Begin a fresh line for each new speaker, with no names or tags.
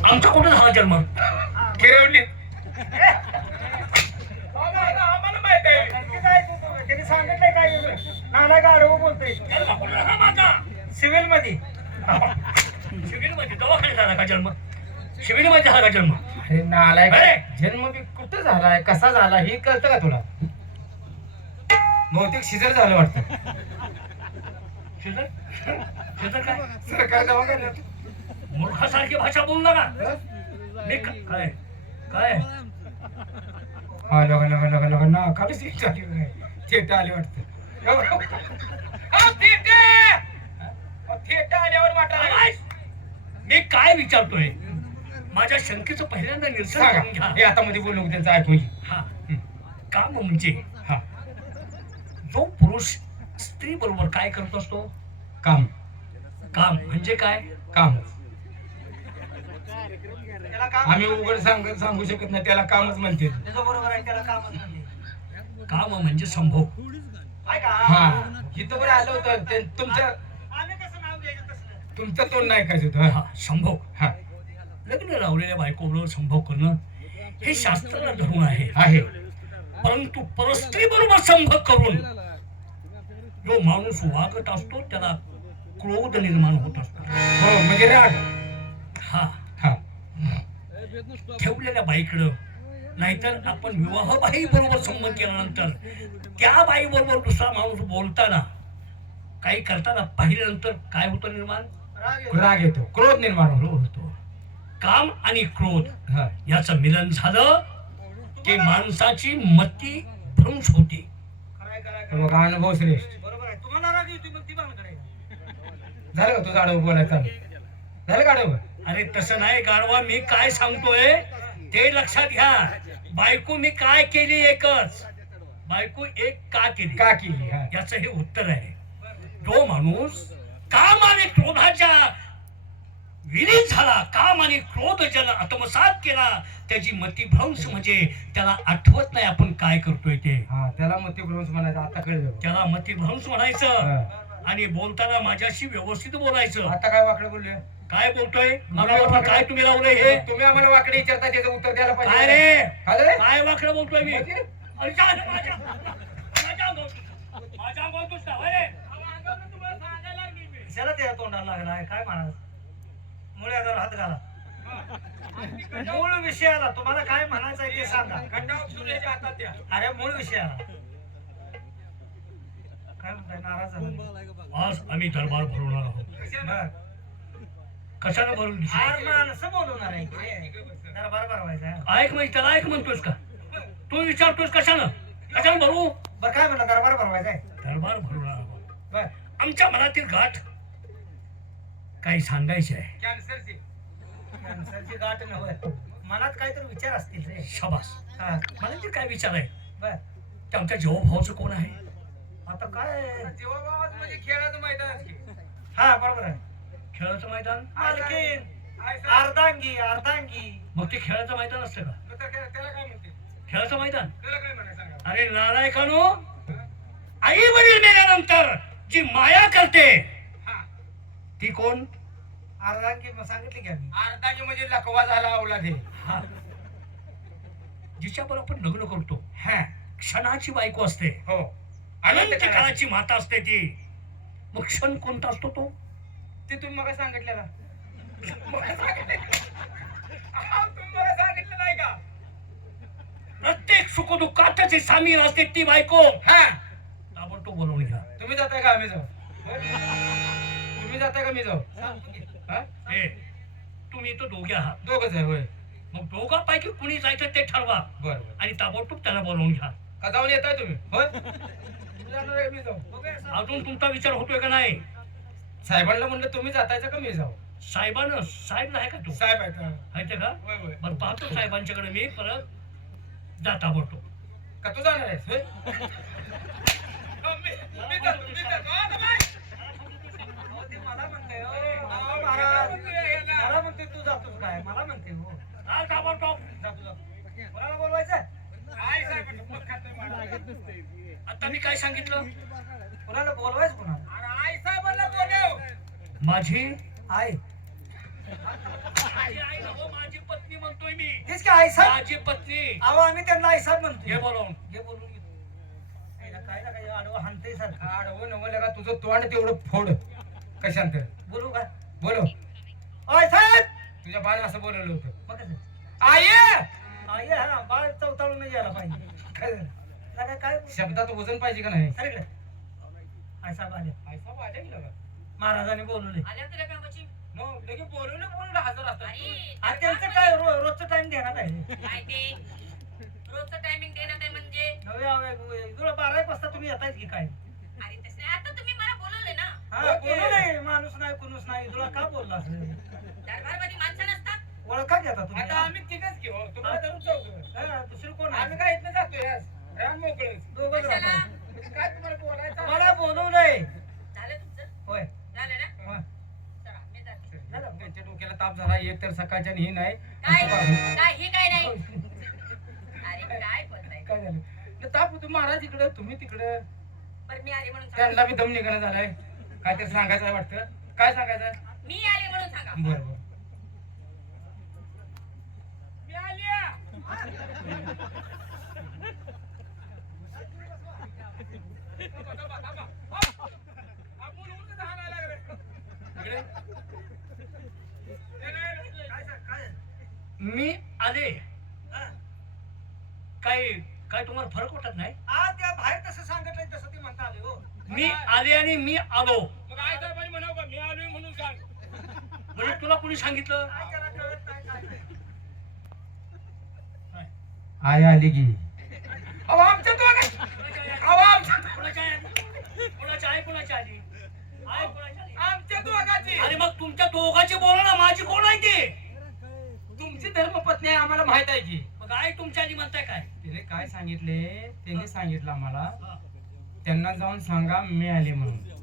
आमचा कुठे झाला जन्म?
गिरवली.
आम्हाला माहित आहे त्यांनी सांगितलंय काय नाना गाडव बोलतोय
जन्म कुठे झाला माझा?
सिव्हिल मध्ये.
शिबिर मध्ये दवाखान्यात झाला का जन्म? शिबिर मध्ये झाला का जन्म?
अरे नालायक,
अरे!
जन्म बी कुठं झालाय, कसा झाला हे कळतं का तुला? बहुतेक शिजर झालं वाटतं.
शिजर? शिजर काय?
सरकार दवाखान्यात.
मूर्खासारखी भाषा बोलू नका. मी काय काय
हा लगा लगा लगा लगा ना खाली सीट आली काय थेट आली वाटतं. थेट आल्यावर वाटा
मी काय विचारतोय? माझ्या शंकेचं पहिल्यांदा निरसन करून
सांगा. हे
घ्या.
आता मध्ये बोलू नको, त्यांचं ऐकू घे.
हा काम म्हणजे
हा
जो पुरुष स्त्री बरोबर काय करत असतो?
काम
काम म्हणजे काय?
काम
त्याला काम
आम्ही उघड सांगू शकत नाही, त्याला कामच म्हणते.
त्याचं बरोबर आहे त्याला कामच म्हणते
काम म्हणजे संभोग.
काय का
हा इथं बरं आलं होतं तुमच्या
आम्ही कसं नाव घ्यायचं तसलं
तुमचं तोंड नाही ऐकायचं होतं.
हा संभोग.
हा
लग्न लावलेल्या बायकोबरोबर संभोग करणं हे शास्त्राला धरून आहे.
आहे.
परंतु परस्त्री बरोबर संभोग करून जो माणूस वागत असतो त्याला क्रोध निर्माण होत असतो.
हो म्हणजे राग.
हा
हा
ठेवलेल्या बाईकडं, नाहीतर आपण विवाह बाई बरोबर संबंध केल्यानंतर त्या बाई बरोबर दुसरा माणूस बोलताना काही करताना पाहिल्यानंतर काय होतं निर्माण?
राग येतो.
राग येतो, क्रोध निर्माण होतो.
क्रोध होतो. काम आणि क्रोध
हा
याचं मिलन झालं की माणसाची मती भ्रंश होते.
कराय कराय
तर बघा अनुभव श्रेष्ठ.
बरोबर आहे तुम्हाला राग येतो मग ती भांडण
झालं का तुझं आडवं बोलायचं झालं का आडवं?
अरे तसं नाही गाढवा, मी काय सांगतोय ते लक्षात घ्या. बायको मी काय केली एकच, बायको एक का केली
का केली? हा
याचं हे उत्तर आहे. जो माणूस काम आणि क्रोधाच्या विलीन झाला, काम आणि क्रोध ज्याला आत्मसात केला, त्याची मतिभ्रंश म्हणजे त्याला आठवत नाही आपण काय करतोय ते.
हा त्याला मतिभ्रंश म्हणायचं. आता कळलं.
त्याला मतिभ्रंश म्हणायचं
हा.
आणि बोलताना माझ्याशी व्यवस्थित बोलायचं.
आता काय वाकडं बोलले?
काय बोलतोय? मला वाटलं काय तुम्ही लावलंय हे?
तुम्ही आम्हाला वाकडे विचारता, त्याचं उत्तर द्यायला
काय
पाहिजे.
रे?
अरे
काय वाकडं बोलतोय मी?
म्हणजे?
अरे जा ना माझ्या अंगावर तुझा, होय रे?
कशाला त्या तोंडाला लागलाय काय म्हणा मुळ्यावर हात घाला मूळ विषयाला तुम्हाला काय म्हणायचं आहे ते सांगा. अरे मूळ विषयाला काय म्हणताय? नाराज झाला?
आज आम्ही दरबार भरवणार आहोत.
बरं.
कशाला भरून
आर माणसं बोलवणार आहे दरबार भरवायचा आहे.
ऐक म्हणजे त्याला ऐक म्हणतोस का? तू विचारतोस कशानं? कशानं भरू?
बरं काय म्हणा दरबार भरवायचा आहे.
दरबार भरवणार आहोत.
बर
आमच्या मनातील गाठ काही सांगायची आहे.
कॅन्सरची गाठ नव्हे मनात काहीतरी विचार असतील रे.
शाबास.
हा
मनातील काय विचार आहे?
बर
ते आमच्या भावाचं कोण आहे?
आता काय
जीवाभावात म्हणजे खेळाचं मैदान.
हा बरोबर आहे.
खेळाचं मैदान.
मालकीन अर्धांगी अर्धांगी
मग ते खेळाचं मैदान असतं का?
त्याला काय म्हणते?
खेळाचं मैदान.
त्याला काय म्हणायचं?
अरे नालायकानो, आई वडील मेल्यानंतर जी माया करते ती कोण?
अर्धांगी मग सांगितली की आम्ही.
अर्धांगी म्हणजे लकवा झाला अवलाद हे.
हा. जिच्यावर आपण लग्न करतो
हा
क्षणाची बायको असते,
हो
अनंत काळाची माता असते ती. मग क्षण कोणता असतो तो?
ते तुम्ही मग सांगितलेला. तुम्ही मला सांगितलं नाही का?
प्रत्येक सुखदुःखात जी सामील असते ती बायको.
हा
ताबडतोब बोलवून घ्या.
तुम्ही जाताय का आम्ही जाऊ? तुम्ही जाताय का मी जाऊ? हा
ए, तुम्ही तो दोघे आहात.
दोघच आहे होय.
मग दोघांपैकी कुणी जायचं ते ठरवा
बर
आणि ताबडतोब त्याला बोलवून घ्या.
का जाऊन येताय तुम्ही? होय तुम्ही जाणार आहे का मी जाऊ?
अजून तुमचा विचार होतोय का नाही?
साहेबांना म्हणलं तुम्ही जातायचं का मी जाऊ?
साहेबानं साहेब नाही का तू?
साहेब आहेत.
माहितीये का?
होय होय.
बरं पाहतो साहेबांच्याकडे मी परत जाता बोलतो.
का तू जाणार आहेस होय? मी जातो, मी जातो. आ, बाई.
अहो, ते मला म्हणते अहो, महाराज मला म्हणते तू जातोस काय मला म्हणते हो
हा, ताबडतोब.
जातो जातो कोणाला बोलवायचं
आई साहेब मग खातोय मला.
आता मी काय सांगितलं?
कोणाला बोलवायचं कोणाला
अरे आई साहेबांना बोलव.
माझी
आहे
माझी आई नको, माझी पत्नी म्हणतोय मी.
तेच की आई साहेब
माझी पत्नी.
अहो आम्ही त्यांना आई साहेब म्हणतो
हे बोलवून.
हे बोलून घेतो याला काय ना काय आडवं हाणतंय सारखं
आडवं नवं लगा तुझं तोंड तेवढं फोड कशांत
बोलू का
बोलो
आई साहेब
तुझ्या बाने असं बोलवलं होतं
मग कसं
आई
आई हा बाळ चवताळून नाही यायला पाहिजे काय झालं? लगा काय
शब्दात वजन पाहिजे का नाही
सर इकडे आई साहेब आले
पैसा पाहिजे की लगा
महाराजांनी बोलवले
मग लगे बोलवलं हजर असतात
आज त्यांचं काय रोजचं टाइम देण्यात आहे
काय ते रोजचं टायमिंग देण्यात आहे म्हणजे
तुला 12 एक वाजता तुम्ही येतायच की काय
अरे तसं नाही. आता तुम्ही मला बोलवले ना
हा बोलवलंय माणूस नाही कुणूस नाही तुला का बोलला असं
दरबारमध्ये माणसं नसतात
ओळखा घेता तुम्ही
आता आम्ही तिघच घेऊ तुम्हाला धरून जाऊ
हा, दुसरं कोण
आम्ही
आहे
काय इथनं जातोय आज रान मोकळच
दोघंच
कशाला?
राहतात
काय तुम्हाला बोलायचं
मला बोलवलंय
झालं तुमचं
होय
झालं ना
होय.
चला मी जाते
त्यांच्या डोक्याला ताप झाला एक तर सकाळच्या आणि ही नाही
काय काय हे काय नाही अरे काय बोलताय
काय झालं न ताप होतो महाराज इकडं तुम्ही तिकडं
बरं मी आले म्हणून
त्यांना
सांगा
बी दम निघणं झालाय काय तर सांगायचं आहे वाटतं काय सांगायचं आहे?
मी आले म्हणून सांगा
बरं बरं
मी आले.
हा.
काय काय तुम्हाला फरक वाटत नाही?
आ त्या बाहेर तसं सांगितलंय तसं ते म्हणता आले हो
मी आले आणि मी आलो.
मग आई साहेबांनी म्हणावं का मी आलोय म्हणून सांग
म्हणजे तुला कोणी सांगितलं?
काय त्याला कळत नाही काय नाही.
आई आली की अहो आमच्या दोघं अहो आमच्या
कोणाच्या आहे? कोणाच्या आहे कोणाच्या आली? आहे कोणाच्या आली?
आमच्या दोघांची
अरे मग तुमच्या दोघांची बोला ना, माझी कोण आहे ते?
तुमची धर्मपत्नी आहे आम्हाला माहित आहे की
मग आई तुमच्या आली म्हणताय काय?
तिने काय सांगितले त्यांनी सांगितलं आम्हाला
हा.
त्यांना जाऊन सांगा मी आले म्हणून